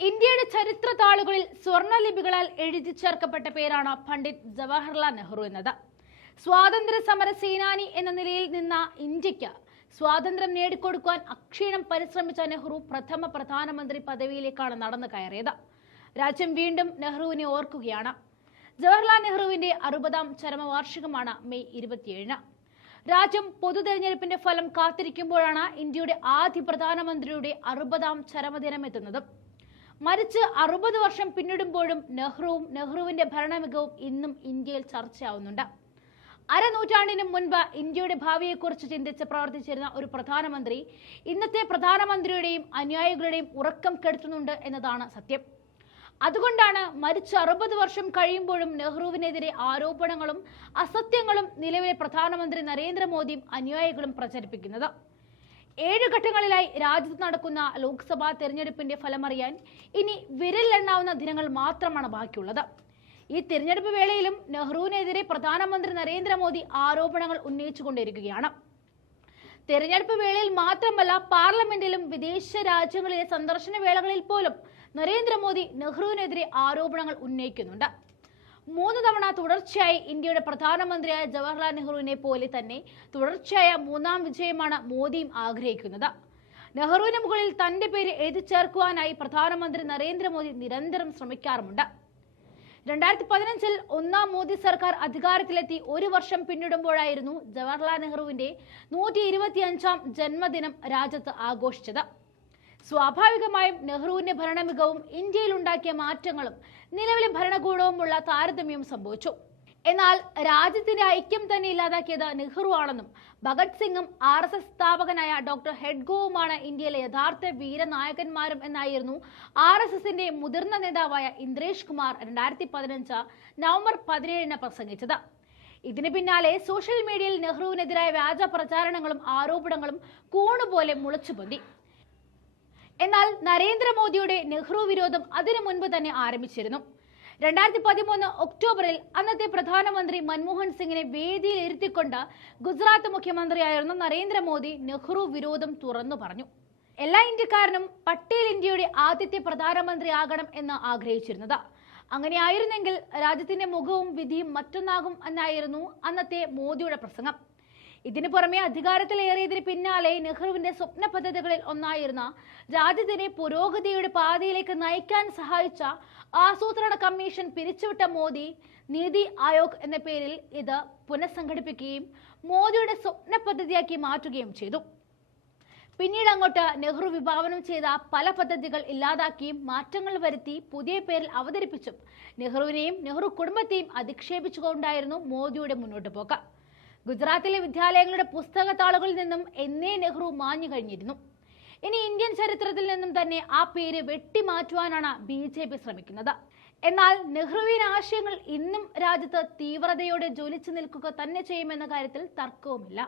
ഇന്ത്യയുടെ ചരിത്ര താളുകളിൽ സ്വർണലിപികളാൽ എഴുതി ചേർക്കപ്പെട്ട പേരാണ് പണ്ഡിറ്റ് ജവഹർലാൽ നെഹ്റു എന്നത്. സ്വാതന്ത്ര്യ സമര സേനാനി എന്ന നിലയിൽ നിന്ന ഇന്ത്യയ്ക്ക് സ്വാതന്ത്ര്യം നേടിക്കൊടുക്കുവാൻ അക്ഷീണം പരിശ്രമിച്ച നെഹ്റു പ്രഥമ പ്രധാനമന്ത്രി പദവിയിലേക്കാണ് നടന്നു കയറിയത്. രാജ്യം വീണ്ടും നെഹ്റുവിനെ ഓർക്കുകയാണ്. ജവഹർലാൽ നെഹ്റുവിന്റെ അറുപതാം ചരമവാർഷികമാണ് മെയ് ഇരുപത്തിയേഴിന്. രാജ്യം പൊതു തെരഞ്ഞെടുപ്പിന്റെ ഫലം കാത്തിരിക്കുമ്പോഴാണ് ഇന്ത്യയുടെ ആദ്യ പ്രധാനമന്ത്രിയുടെ അറുപതാം ചരമദിനം എത്തുന്നത്. മരിച്ച് അറുപത് വർഷം പിന്നിടുമ്പോഴും നെഹ്റുവും നെഹ്റുവിന്റെ ഭരണമികവും ഇന്നും ഇന്ത്യയിൽ ചർച്ചയാവുന്നുണ്ട്. അരനൂറ്റാണ്ടിന് മുൻപ് ഇന്ത്യയുടെ ഭാവിയെക്കുറിച്ച് ചിന്തിച്ച് പ്രവർത്തിച്ചിരുന്ന ഒരു പ്രധാനമന്ത്രി ഇന്നത്തെ പ്രധാനമന്ത്രിയുടെയും അനുയായികളുടെയും ഉറക്കം കെടുത്തുന്നുണ്ട് എന്നതാണ് സത്യം. അതുകൊണ്ടാണ് മരിച്ച അറുപത് വർഷം കഴിയുമ്പോഴും നെഹ്റുവിനെതിരെ ആരോപണങ്ങളും അസത്യങ്ങളും നിലവിലെ പ്രധാനമന്ത്രി നരേന്ദ്രമോദിയും അനുയായികളും പ്രചരിപ്പിക്കുന്നത്. ഏഴ് ഘട്ടങ്ങളിലായി രാജ്യത്ത് നടക്കുന്ന ലോക്സഭാ തെരഞ്ഞെടുപ്പിന്റെ ഫലമറിയാൻ ഇനി വിരലിലെണ്ണാവുന്ന ദിനങ്ങൾ മാത്രമാണ് ബാക്കിയുള്ളത്. ഈ തിരഞ്ഞെടുപ്പ് വേളയിലും നെഹ്റുവിനെതിരെ പ്രധാനമന്ത്രി നരേന്ദ്രമോദി ആരോപണങ്ങൾ ഉന്നയിച്ചുകൊണ്ടിരിക്കുകയാണ്. തെരഞ്ഞെടുപ്പ് വേളയിൽ മാത്രമല്ല പാർലമെന്റിലും വിദേശ രാജ്യങ്ങളിലെ സന്ദർശന വേളകളിൽ പോലും നരേന്ദ്രമോദി നെഹ്റുവിനെതിരെ ആരോപണങ്ങൾ ഉന്നയിക്കുന്നുണ്ട്. മൂന്ന് തവണ തുടർച്ചയായി ഇന്ത്യയുടെ പ്രധാനമന്ത്രിയായ ജവഹർലാൽ നെഹ്റുവിനെ പോലെ തന്നെ തുടർച്ചയായ മൂന്നാം വിജയമാണ് മോദിയും ആഗ്രഹിക്കുന്നത്. നെഹ്റുവിന് മുകളിൽ തന്റെ പേര് എഴുതി ചേർക്കുവാനായി പ്രധാനമന്ത്രി നരേന്ദ്രമോദി നിരന്തരം ശ്രമിക്കാറുമുണ്ട്. രണ്ടായിരത്തി പതിനഞ്ചിൽ ഒന്നാം മോദി സർക്കാർ അധികാരത്തിലെത്തി ഒരു വർഷം പിന്നിടുമ്പോഴായിരുന്നു ജവഹർലാൽ നെഹ്റുവിന്റെ നൂറ്റി ഇരുപത്തിയഞ്ചാം ജന്മദിനം രാജ്യത്ത് ആഘോഷിച്ചത്. സ്വാഭാവികമായും നെഹ്റുവിന്റെ ഭരണമികവും ഇന്ത്യയിൽ ഉണ്ടാക്കിയ മാറ്റങ്ങളും നിലവിലെ ഭരണകൂടവുമുള്ള താരതമ്യം സംഭവിച്ചു. എന്നാൽ രാജ്യത്തിന്റെ ഐക്യം തന്നെ ഇല്ലാതാക്കിയത് നെഹ്റു ആണെന്നും ഭഗത് സിംഗും ആർ എസ് എസ് സ്ഥാപകനായ ഡോക്ടർ ഹെഡ്ഗോവുമാണ് ഇന്ത്യയിലെ യഥാർത്ഥ വീരനായകന്മാരും എന്നായിരുന്നു ആർ എസ് എസിന്റെ മുതിർന്ന നേതാവായ ഇന്ദ്രേഷ് കുമാർ രണ്ടായിരത്തി പതിനഞ്ച് നവംബർ പതിനേഴിന് പ്രസംഗിച്ചത്. ഇതിന് പിന്നാലെ സോഷ്യൽ മീഡിയയിൽ നെഹ്റുവിനെതിരായ വ്യാജ പ്രചാരണങ്ങളും ആരോപണങ്ങളും കൂണുപോലെ മുളച്ചുപൊന്തി. എന്നാൽ നരേന്ദ്രമോദിയുടെ നെഹ്റു വിരോധം അതിനു മുൻപ് തന്നെ ആരംഭിച്ചിരുന്നു. രണ്ടായിരത്തി പതിമൂന്ന് ഒക്ടോബറിൽ അന്നത്തെ പ്രധാനമന്ത്രി മൻമോഹൻ സിംഗിനെ വേദിയിൽ ഇരുത്തിക്കൊണ്ട് ഗുജറാത്ത് മുഖ്യമന്ത്രിയായിരുന്ന നരേന്ദ്രമോദി നെഹ്റു വിരോധം തുറന്നു പറഞ്ഞു. എല്ലാ ഇന്ത്യക്കാരനും പട്ടേൽ ഇന്ത്യയുടെ ആദ്യത്തെ പ്രധാനമന്ത്രി ആകണം എന്ന് ആഗ്രഹിച്ചിരുന്നത്. അങ്ങനെയായിരുന്നെങ്കിൽ രാജ്യത്തിന്റെ മുഖവും വിധിയും മറ്റൊന്നാകും എന്നായിരുന്നു അന്നത്തെ മോദിയുടെ പ്രസംഗം. ഇതിനു പുറമെ അധികാരത്തിലേറിയതിന് പിന്നാലെ നെഹ്റുവിന്റെ സ്വപ്ന പദ്ധതികളിൽ ഒന്നായിരുന്ന രാജ്യത്തിനെ പുരോഗതിയുടെ പാതയിലേക്ക് നയിക്കാൻ സഹായിച്ച ആസൂത്രണ കമ്മീഷൻ പിരിച്ചുവിട്ട മോദി നീതി ആയോഗ് എന്ന പേരിൽ ഇത് പുനഃസംഘടിപ്പിക്കുകയും മോദിയുടെ സ്വപ്ന പദ്ധതിയാക്കി മാറ്റുകയും ചെയ്തു. പിന്നീട് അങ്ങോട്ട് നെഹ്റു വിഭാവനം ചെയ്ത പല പദ്ധതികൾ ഇല്ലാതാക്കിയും മാറ്റങ്ങൾ വരുത്തി പുതിയ പേരിൽ അവതരിപ്പിച്ചും നെഹ്റുവിനെയും നെഹ്റു കുടുംബത്തെയും അധിക്ഷേപിച്ചുകൊണ്ടായിരുന്നു മോദിയുടെ മുന്നോട്ട് പോക്ക് ഗുജറാത്തിലെ വിദ്യാലയങ്ങളുടെ പുസ്തകത്താളുകളിൽ നിന്നും എന്നേ നെഹ്റു മാഞ്ഞു കഴിഞ്ഞിരുന്നു. ഇനി ഇന്ത്യൻ ചരിത്രത്തിൽ നിന്നും തന്നെ ആ പേര് വെട്ടിമാറ്റുവാനാണ് ബി ജെ പി ശ്രമിക്കുന്നത്. എന്നാൽ നെഹ്റുവിൻ ആശയങ്ങൾ ഇന്നും രാജ്യത്ത് തീവ്രതയോടെ ജ്വലിച്ചു നിൽക്കുക തന്നെ ചെയ്യുമെന്ന കാര്യത്തിൽ തർക്കവുമില്ല.